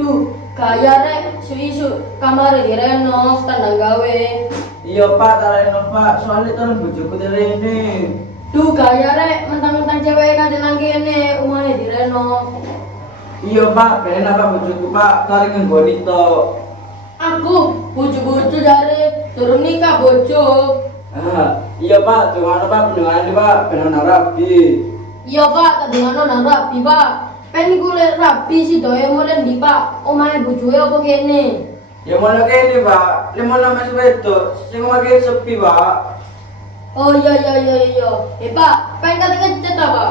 Duh, kaya rek, isu-isu kamar direnov, tandang gawe. Iya Pak, tak renov Pak, soalnya kan bojoku direne. Duh, kaya rek, mentang-mentang cewek kan nang kene, umahnya direnov. Iya Pak, pengen apa bojoku Pak, tarik ngenggoni to. Aku, bojo-bojo dari turun nikah bojo. Iya Pak, cuma Pak pendengaran nih Pak, pengen rapi. Iya pak, tadi ngono nang rapi pak. Pen kulit rapi si doya mulai di pak, omahnya bojoe apa kene? Ya mana kene Pak, lemon nama sebeto, sing makin sepi Pak. Oh iya. Pak, pengen kata ngecat apa?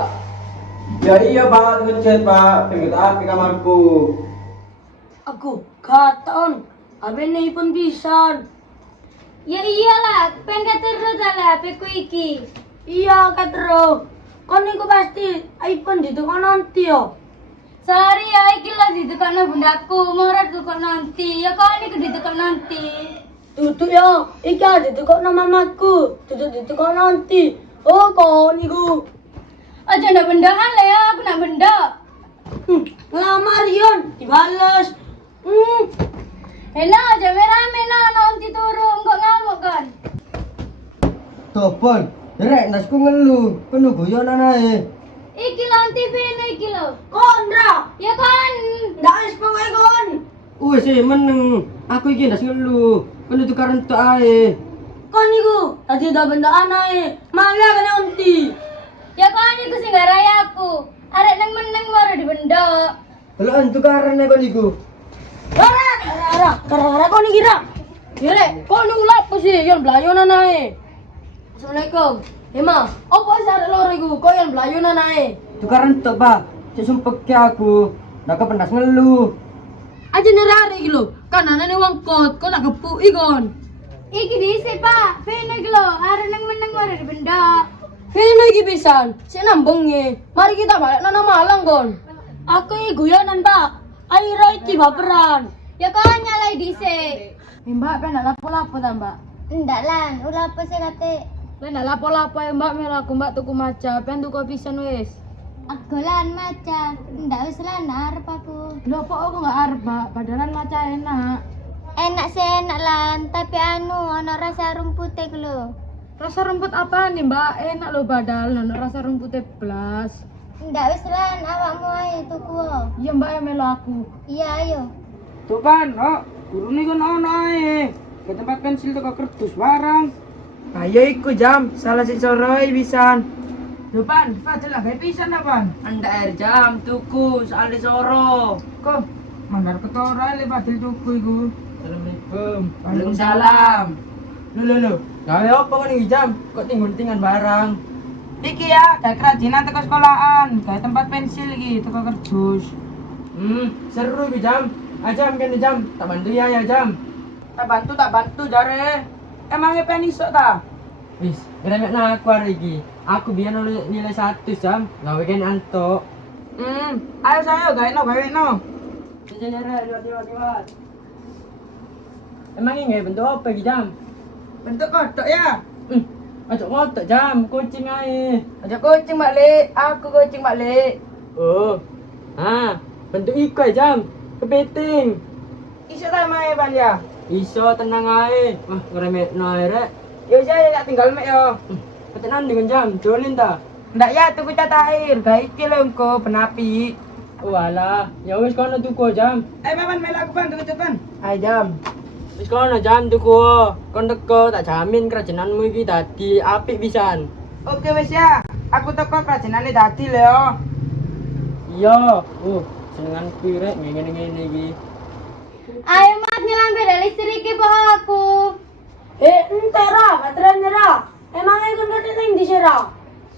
Ya iya Pak, ngechat Pak, pengen api kamarku. Aku katon, abe nih pun pisan. Ya iyalah, pengen katero dalah HP ku iki. Iya katro, kon niku pasti iPhone ditukang nanti yo. Sorry ya, iki lah ditukokno bundaku, murah tukok nanti. Ya kok niku ditukok nanti. Tutu yo, iki ada ditukang mamaku, tutu ditukang nanti. Oh kon niku. Aja ndak bendahan lah ya, aku nak benda. Ngelamar yon, dibales. Enak aja merame nanti turun, kok ngamuk kan? Topon, rek nasku ngeluh, penuh guyonan ae. Iki lan TV iki lho. Kondra, Ya kan? ndak wis pokoke kon. Wes meneng, aku iki ndas ngeluh, penuh tukaran tok ae. Kon niku tadi udah benda anae, malah kena unti. Ya kan iku sing raya aku. Arek nang meneng maro di benda. Belokan tukaran ae kon iku. Gara-gara kon iki ra. Ya rek, kon niku lapo sih yon blayonan ae. Assalamualaikum. Ema, opo sih arek loro iku? Kok yon blayonan ae? Tukaran tok Pak, sumpek ke aku, ndak pendas ngeluh. Aja nerare iki lho, kanane wong kot, kok nak kepuki kon. Iki dhisik, Pak. Vino iki lho, arek nang meneng maro di benda. Ini iki pisan, sik nambenge. Mari kita balik nang Malang kon. Aku iki guyonan, Pak. Ayo ra iki baperan. Ya kan nyalai dhisik. Mbak pengen lapo-lapo ta, Mbak? Ndak lan, ulah apa sih kate? Lah ndak lapo-lapo ya, Mbak, melaku Mbak tuku maca, pengen tuku pisan wis. Agolan maca, ndak wis lan arep aku. Lho kok aku enggak arep, Mbak? Padanan maca enak. Enak sih enak lan, tapi ana rasa rumput e lho. Rasa rumput apa nih, Mbak? Enak loh padahal ono rasa rumputnya blas. Ndak wis lan awakmu ae tuku. Iya, Mbak, ya melu aku. Iya ayo. Tuh kan, kok guru nih kan ono ae. Ke tempat pensil toko kertas barang. Ayo iku jam, salah si soroi pisan. Depan, Fadil lah gawe pisan apaan? Anda air jam tuku soal disoro. Kok mandar ketora le Fadil tuku iku. Assalamualaikum. Waalaikumsalam. Lho. Gawe apa kon iki jam? Kok tinggal-tinggal barang? Iki ya, ada kerajinan teko sekolahan, gawe tempat pensil iki teko kerdus. Seru iki jam. Jam kan jam, tak bantu ya jam. Tak bantu jare. Emangnya pengen iso ta? Wis, gremek nak aku hari iki. Aku biyen nilai 100 jam, gawe kene antuk. Ayo saya gawe no. Jare liwat. Emang ini bentuk apa iki jam? Bentuk kodok ya? Aja kodok jam, kucing ae. Aja kucing balik, aku kucing balik. Oh. Bentuk iko jam. Kepiting. Iso ta mae Pan ya? Iso tenang ae. Wah, ngremekno ae rek. Ya saya tak tinggal mek yo. Ketenan dengan jam, dolin ta? Ndak ya tuku cat air, gawe iki lho engko penapi. Walah, ya wis kono tuku jam. Papan melu aku Pan tuku cat Pan. Ayo jam. Wis kono jam tuku. Kon teko tak jamin kerajenanmu iki dadi apik pisan. Oke wis ya. Aku teko kerajenane dadi lho. Iya. Senengan pirek ngene-ngene iki. Ayo Mas nyelang beda listrik iki po aku. Ente ra, baterai ra. Emangnya kon kate ning ndi sih ra?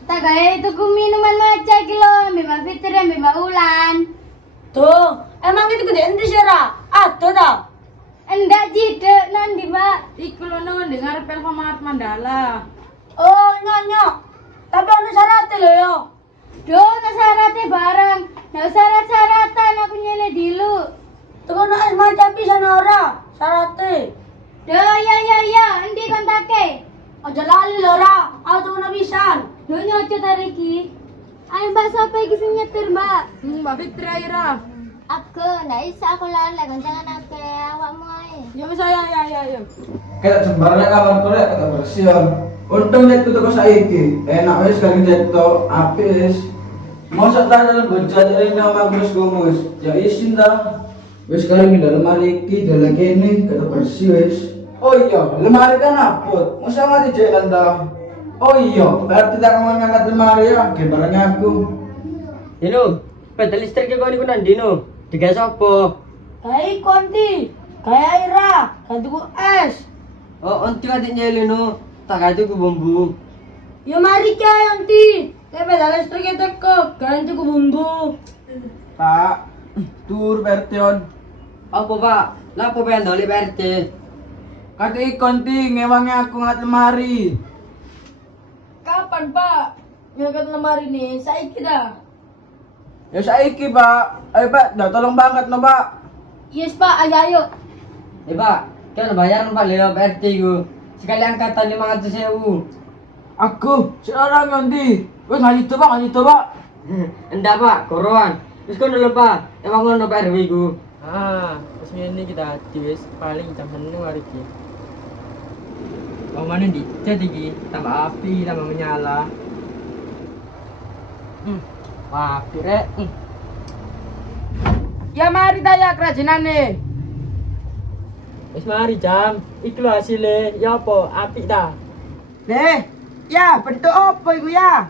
Tak gawe tuku minuman maca iki lho, Mbak Fitri, Mbak Ulan. Tuh, emang itu gede ente sih ra? Ada ta? Endak jidek nanti, Mbak. Iku lho nang dengar pel sama Mandala. Oh, nyonyok. Tapi ono syarat lho yo. Duh, nak syaratnya bareng. Nggak syarat-syaratan aku nyele dulu. Tuku nek es maca pisan ora syarate. Duh, ya. Endi kontake? Aja lali lho ra, aku tuku pisan. Duh, nyocot hari iki. Ayo Mbak, siapa iki sing nyetir, Mbak? Mbak Fitri ae ra. Aku ndak bisa aku lan lek goncangan ake awakmu ae. Ya wis ya. Kayak sembarang kamar korek kata bersihan. Untung lihat tuh toko saiki. Enak wis kali cetok, apis. Mosok tak dalam bocah dari nama Gus Gumus. Ya isin dah. Wis kali mindah lemari iki dalam kene kata bersih wis. Oh iya, lemari kan apot. Masa mati jalan dah. Oh iya, berarti tak kamu ngangkat lemari ya, ke barangnya aku. Dino, pedal listrik kok niku nang Dino. Digas apa? Kayak konti, kayak Aira, kan tuku es. Oh, onti adik nyele no. Tak ganti ku bumbu. Ya mari kaya onti. Kayak pedal listrik itu kok, kan tuku bumbu. Pak, tur Bertion. Apa pak? Lah apa pengen dolek PRT? Kata konti ngewangnya aku ngangkat lemari. Kapan Pak? Ngangkat lemari nih, saiki dah. Ya saiki Pak. Ayo Pak, dah tolong banget no Pak. Yes Pak, ayo. Pak, kan bayar pak lewat PRT ku. Sekali angkatan 500.000. Aku, seorang nanti. Wes ngaji tuh Pak. Enggak pak, koroan. Terus kan dulu pak, emang ngono pak RW ku. Terus ini kita wis paling jam 6 hari ini. Oh mana di jadi tambah api, tambah menyala. Wah, pire. Ya mari daya kerajinane. Wis mari jam, iki lho hasilnya, ya apa? Apik ta? Deh, ya bentuk apa iku ya?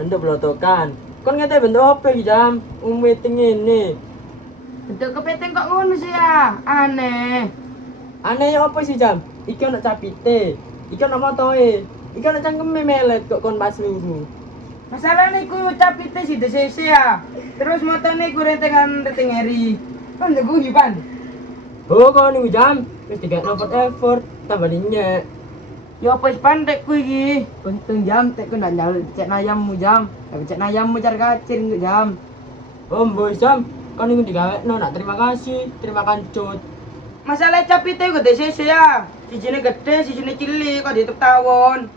Bentuk blotokan. Kon ngete bentuk apa iki jam? Meeting ini. Bentuk kepiting kok ngono sih ya? Aneh. Aneh apa sih jam? Iki ana capite, iki ana motoe, iki ana cangkeme melet kok kon pas luru. Masalahnya ku capite si DCC ya. Terus motone ku rentengan eri. Kan jago hipan. Oh, kau nih jam, wis 3 effort tambah dinyek. Ya apa pandek ku iki? Untung jam tek ku ndak nyal cek nayammu jam. Tapi cek nayammu car kacir nggo jam. Oh, boy jam, kau nih digawekno nak terima kasih, terima kancut. Masalah capite ku DCC ya. Sijine gede, sijine cilik kok ditutup tawon.